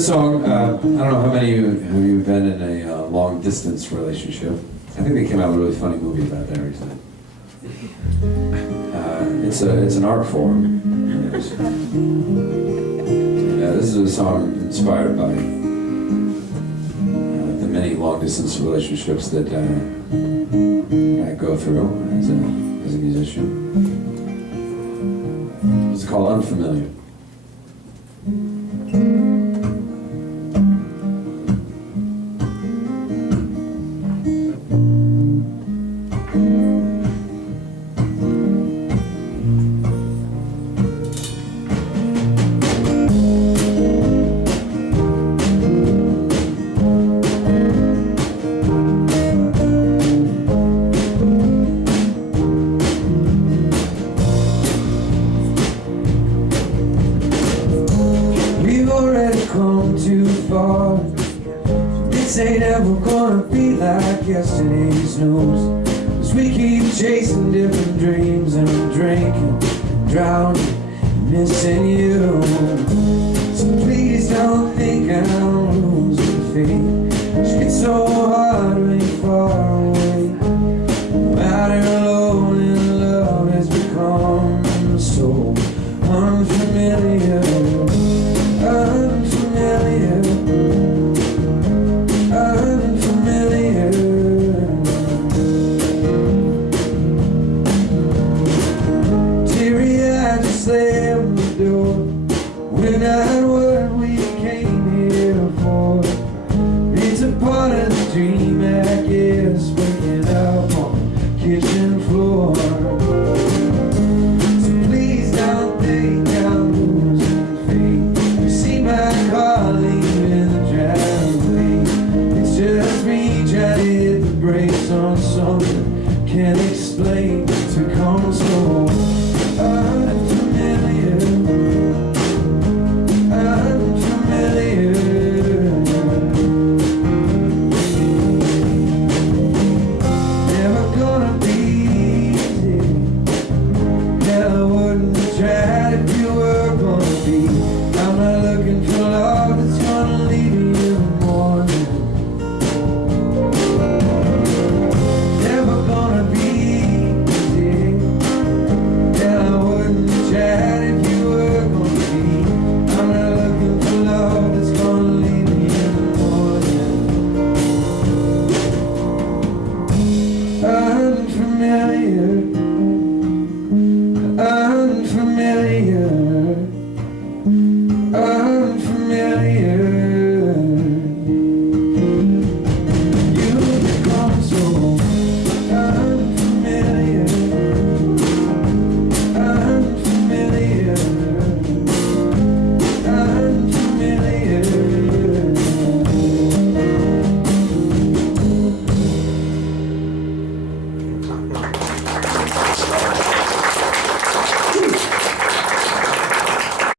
This song, I don't know how many of you have been in a long-distance relationship. I think they came out with a really funny movie about that recently. It's an art form. This is a song inspired by the many long-distance relationships that I go through as a musician. It's called Unfamiliar. Come too far. This ain't ever gonna be like yesterday's news. 'Cause we keep chasing different dreams, and I'm drinking, drowning, missing you. So please don't think I'm losing faith. It's so hard when you're far away. Out here alone and love has become so unfamiliar. Slam the door when I was